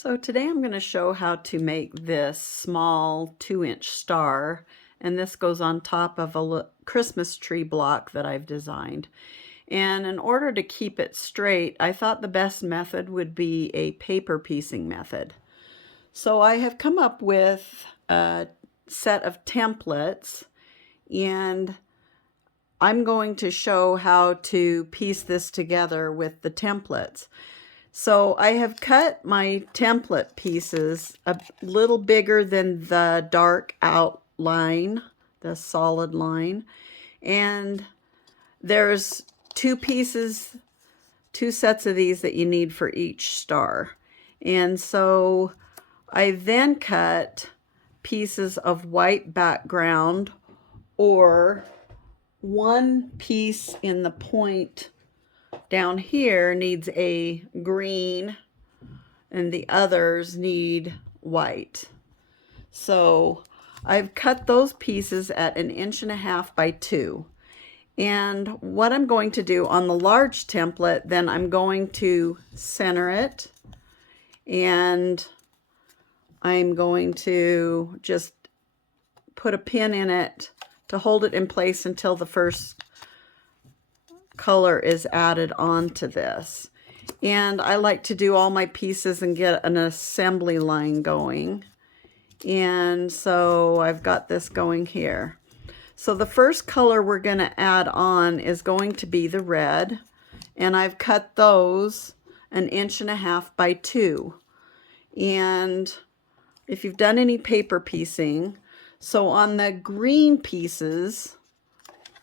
So today I'm going to show how to make this small 2-inch star, and this goes on top of a Christmas tree block that I've designed. And in order to keep it straight, I thought the best method would be a paper piecing method. So I have come up with a set of templates, and I'm going to show how to piece this together with the templates. So I have cut my template pieces a little bigger than the dark outline, the solid line. And there's two sets of these that you need for each star. And so I then cut pieces of white background, or one piece in the point down here needs a green and the others need white. So I've cut those pieces at 1.5 inches by 2. And what I'm going to do on the large template, then I'm going to center it, and I'm going to just put a pin in it to hold it in place until the first color is added onto this. And I like to do all my pieces and get an assembly line going. And so I've got this going here. So the first color we're going to add on is going to be the red, and I've cut those 1.5 inches by 2. And if you've done any paper piecing, so on the green pieces,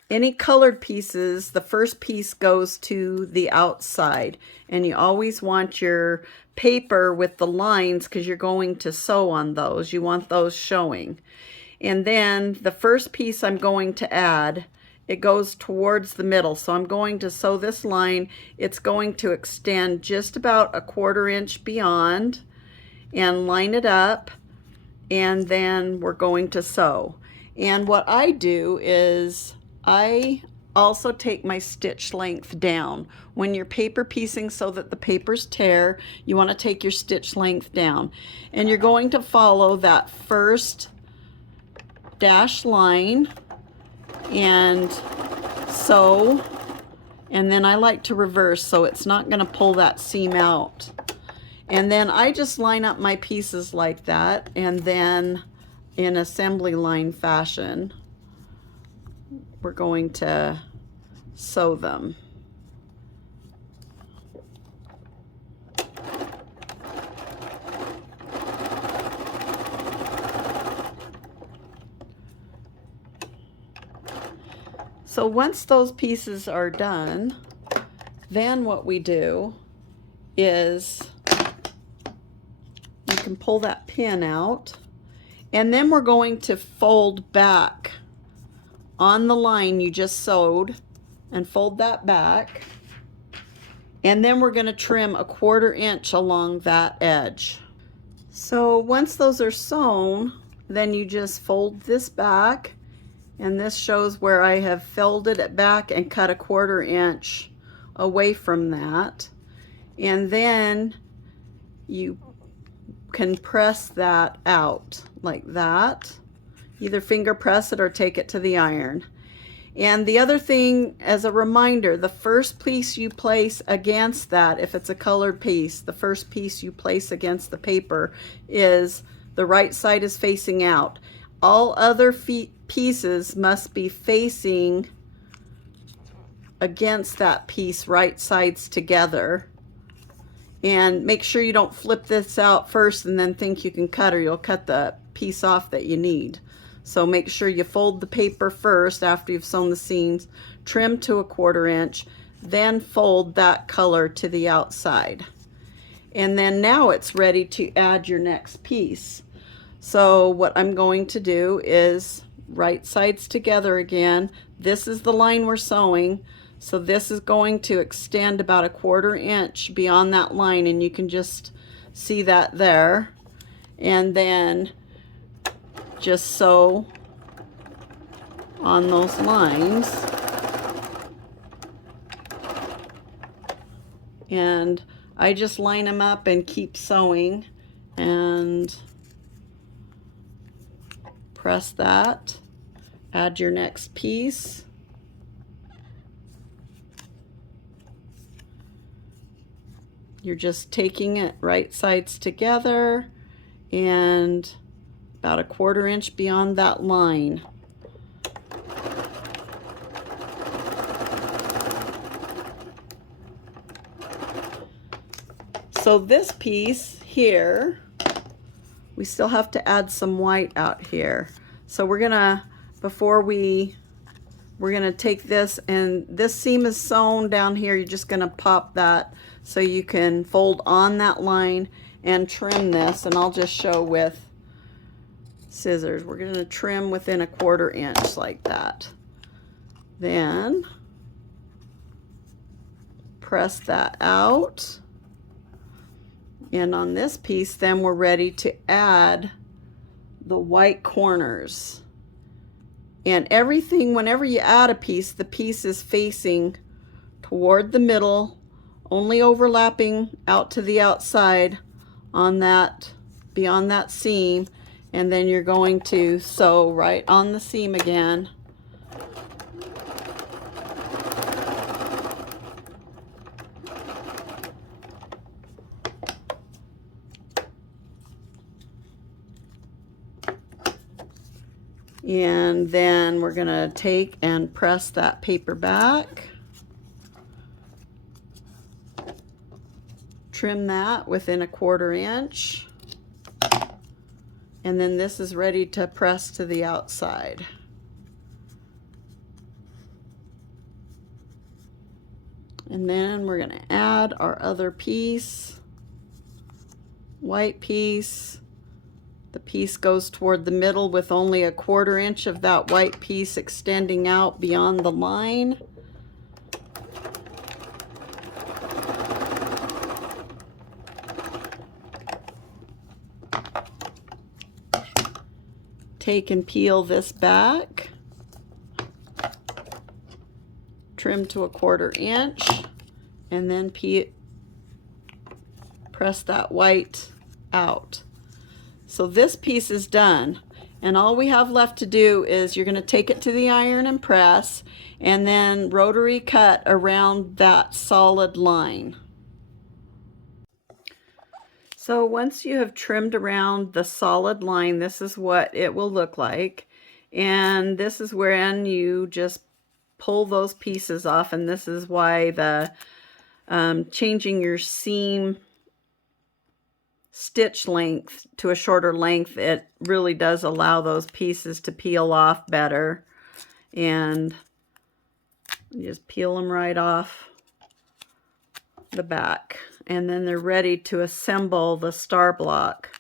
any colored pieces, the first piece goes to the outside, and you always want your paper with the lines because you're going to sew on those. You want those showing. And then the first piece I'm going to add, it goes towards the middle. So I'm going to sew this line. It's going to extend just about 1/4 inch beyond and line it up, and then we're going to sew. And what I do is I also take my stitch length down. When you're paper piecing so that the papers tear, you want to take your stitch length down. And you're going to follow that first dash line and sew. And then I like to reverse so it's not going to pull that seam out. And then I just line up my pieces like that, and then in assembly line fashion, we're going to sew them. So once those pieces are done, then what we do is you can pull that pin out, and then we're going to fold back on the line you just sewed, and fold that back, and then we're going to trim 1/4 inch along that edge. So once those are sewn, then you just fold this back, and this shows where I have folded it back and cut 1/4 inch away from that. And then you can press that out like that. Either finger press it or take it to the iron. And the other thing, as a reminder, the first piece you place against that, if it's a colored piece, the first piece you place against the paper is the right side is facing out. All other pieces must be facing against that piece, right sides together. And make sure you don't flip this out first and then think you can cut, or you'll cut the piece off that you need. So make sure you fold the paper first after you've sewn the seams, trim to 1/4 inch, then fold that color to the outside. And then now it's ready to add your next piece. So what I'm going to do is right sides together again. This is the line we're sewing. So this is going to extend about 1/4 inch beyond that line, and you can just see that there. And then just sew on those lines, and I just line them up and keep sewing and press that. Add your next piece. You're just taking it right sides together and about a 1/4 inch beyond that line. So this piece here, we still have to add some white out here. So we're gonna, we're gonna take this, and this seam is sewn down here. You're just gonna pop that so you can fold on that line and trim this, and I'll just show with scissors. We're gonna trim within a 1/4 inch like that. Then press that out. And on this piece, then we're ready to add the white corners. And everything, whenever you add a piece, the piece is facing toward the middle, only overlapping out to the outside on that, beyond that seam. And then you're going to sew right on the seam again. And then we're going to take and press that paper back. Trim that within a 1/4 inch. And then this is ready to press to the outside. And then we're going to add our other piece, white piece. The piece goes toward the middle with only a 1/4 inch of that white piece extending out beyond the line. Take and peel this back. Trim to a 1/4 inch, and then press that white out. So this piece is done, and all we have left to do is you're going to take it to the iron and press, and then rotary cut around that solid line. So once you have trimmed around the solid line, this is what it will look like. And this is when you just pull those pieces off, and this is why the changing your seam stitch length to a shorter length, it really does allow those pieces to peel off better. And you just peel them right off the back, and then they're ready to assemble the star block.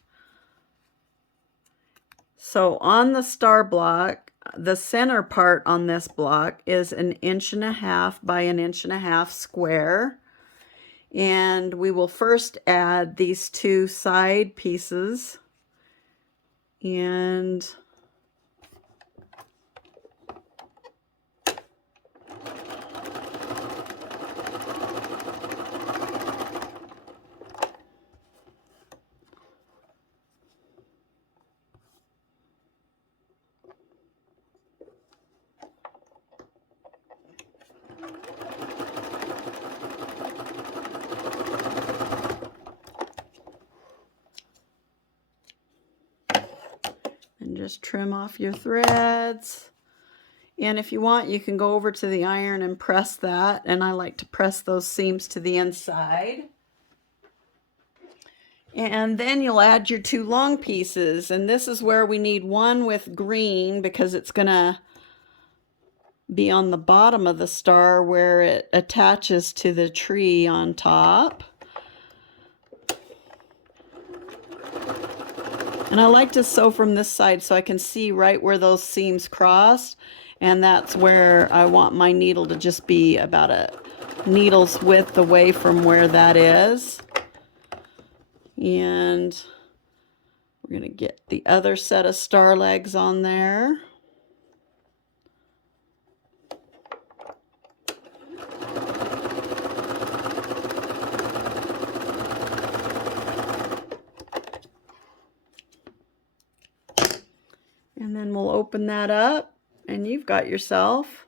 So on the star block, the center part on this block is 1.5 inches by 1.5 inches square. And we will first add these 2 side pieces, and just trim off your threads. And if you want, you can go over to the iron and press that, and I like to press those seams to the inside. And then you'll add your 2 long pieces, and this is where we need one with green because it's gonna be on the bottom of the star where it attaches to the tree on top. And I like to sew from this side so I can see right where those seams cross, and that's where I want my needle to just be about a needle's width away from where that is. And we're going to get the other set of star legs on there. And we'll open that up, and you've got yourself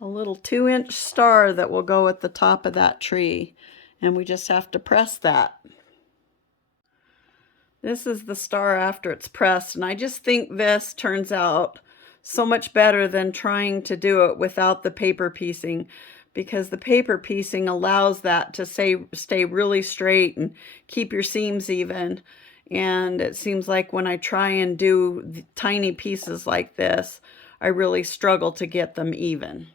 a little 2-inch star that will go at the top of that tree. And we just have to press that. This is the star after it's pressed, and I just think this turns out so much better than trying to do it without the paper piecing, because the paper piecing allows that to stay really straight and keep your seams even. And it seems like when I try and do tiny pieces like this, I really struggle to get them even.